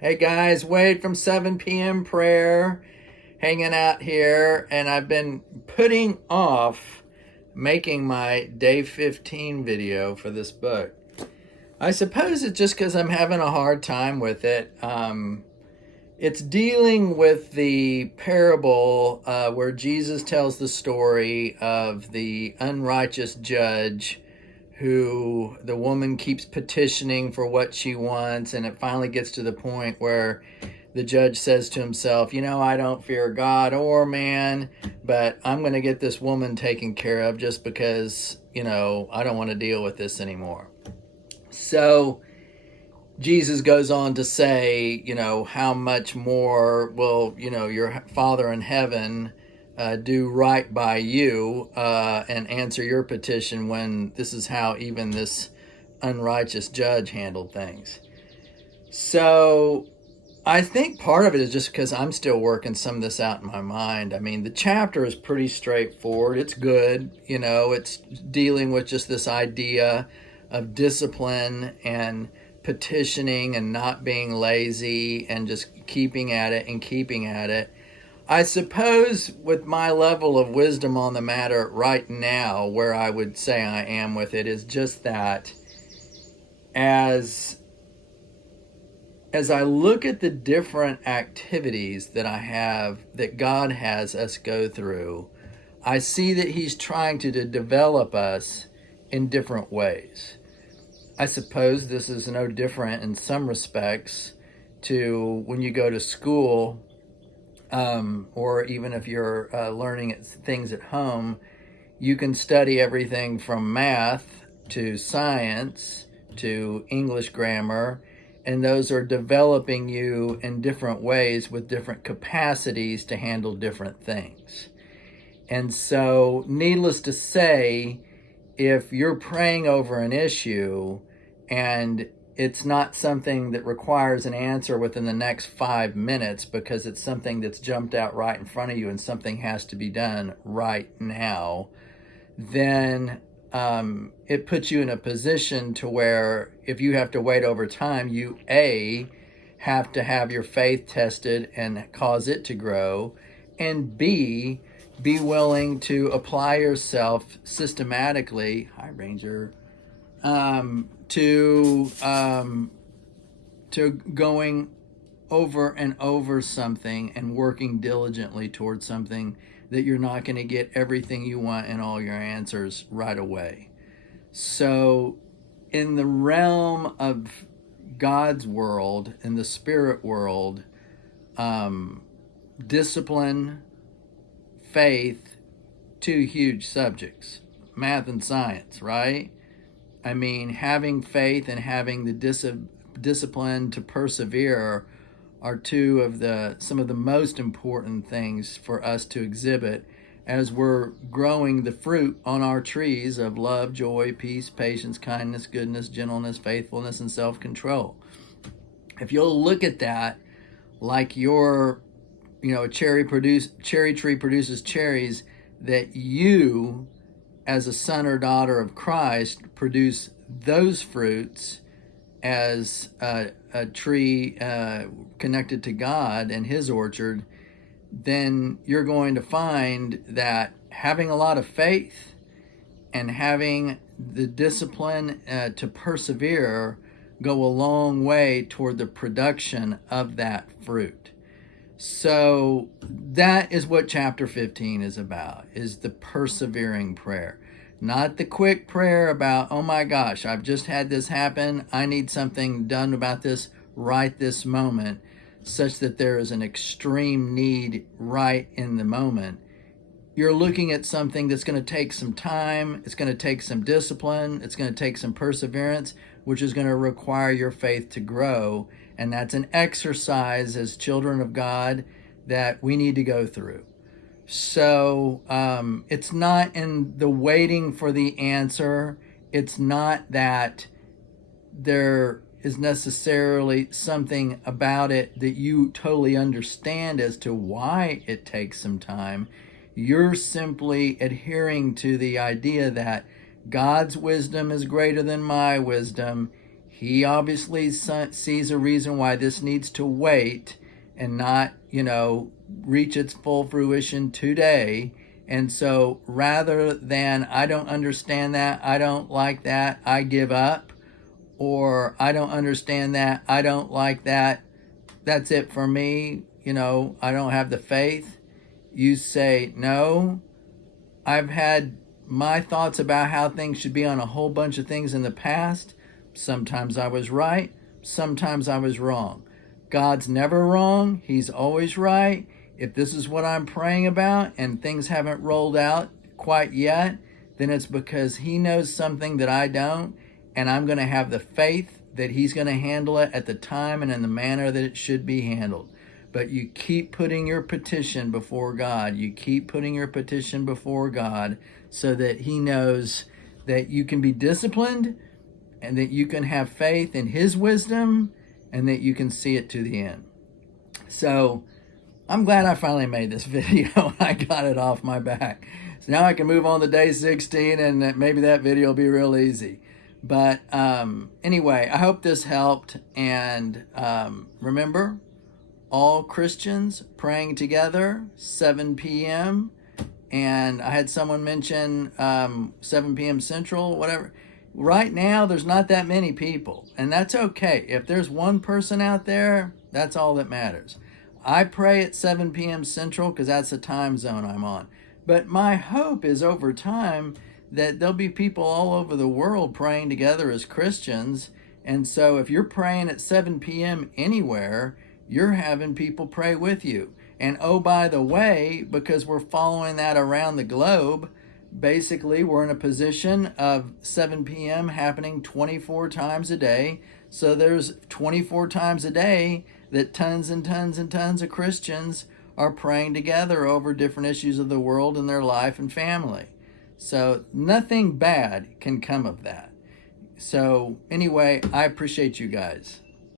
Hey guys, Wade from 7 p.m. prayer, hanging out here, and I've been putting off making my day 15 video for this book. I suppose it's just because I'm having a hard time with it. It's dealing with the parable where Jesus tells the story of the unrighteous judge who the woman keeps petitioning for what she wants, and it finally gets to the point where the judge says to himself, I don't fear God or man, but I'm going to get this woman taken care of just because, I don't want to deal with this anymore. So Jesus goes on to say, how much more will, your Father in heaven do right by you and answer your petition when this is how even this unrighteous judge handled things. So I think part of it is just because I'm still working some of this out in my mind. I mean, the chapter is pretty straightforward. It's good. It's dealing with just this idea of discipline and petitioning and not being lazy and just keeping at it and keeping at it. I suppose with my level of wisdom on the matter right now, where I would say I am with it is just that as I look at the different activities that I have, that God has us go through, I see that He's trying to develop us in different ways. I suppose this is no different in some respects to when you go to school, or even if you're learning things at home. You can study everything from math to science to English grammar, and those are developing you in different ways with different capacities to handle different things. And so, needless to say, if you're praying over an issue and it's not something that requires an answer within the next 5 minutes because it's something that's jumped out right in front of you and something has to be done right now, then it puts you in a position to where if you have to wait over time, you have to have your faith tested and cause it to grow, and B, be willing to apply yourself systematically, hi Ranger, to going over and over something and working diligently towards something that you're not going to get everything you want and all your answers right away. So in the realm of God's world, in the spirit world, discipline, faith, two huge subjects, math and science, right? I mean, having faith and having the discipline to persevere are two of some of the most important things for us to exhibit as we're growing the fruit on our trees of love, joy, peace, patience, kindness, goodness, gentleness, faithfulness, and self-control. If you'll look at that like a cherry tree produces cherries, that you as a son or daughter of Christ produce those fruits as a tree connected to God and His orchard, then you're going to find that having a lot of faith and having the discipline to persevere go a long way toward the production of that fruit. So that is what chapter 15 is about, is the persevering prayer. Not the quick prayer about, oh my gosh, I've just had this happen, I need something done about this right this moment, such that there is an extreme need right in the moment. You're looking at something that's going to take some time, it's going to take some discipline, it's going to take some perseverance, which is going to require your faith to grow. And that's an exercise as children of God that we need to go through. So it's not in the waiting for the answer. It's not that there is necessarily something about it that you totally understand as to why it takes some time. You're simply adhering to the idea that God's wisdom is greater than my wisdom. He obviously sees a reason why this needs to wait and not, reach its full fruition today. And so rather than, I don't understand that, I don't like that, I give up, or I don't understand that, I don't like that, that's it for me, I don't have the faith, you say, no, I've had my thoughts about how things should be on a whole bunch of things in the past. Sometimes I was right, sometimes I was wrong. God's never wrong, He's always right. If this is what I'm praying about and things haven't rolled out quite yet, then it's because He knows something that I don't, and I'm going to have the faith that He's going to handle it at the time and in the manner that it should be handled. But you keep putting your petition before God. You keep putting your petition before God so that He knows that you can be disciplined and that you can have faith in His wisdom and that you can see it to the end. So I'm glad I finally made this video. I got it off my back. So now I can move on to day 16 and maybe that video will be real easy. But anyway, I hope this helped. And remember, all Christians praying together, 7 p.m. And I had someone mention 7 p.m. Central, whatever. Right now, there's not that many people, and that's okay. If there's one person out there, that's all that matters. I pray at 7 p.m. Central because that's the time zone I'm on. But my hope is over time that there'll be people all over the world praying together as Christians. And so if you're praying at 7 p.m. anywhere, you're having people pray with you. And oh, by the way, because we're following that around the globe, basically we're in a position of 7 p.m. happening 24 times a day. So there's 24 times a day that tons and tons and tons of Christians are praying together over different issues of the world and their life and family. So nothing bad can come of that. So anyway, I appreciate you guys.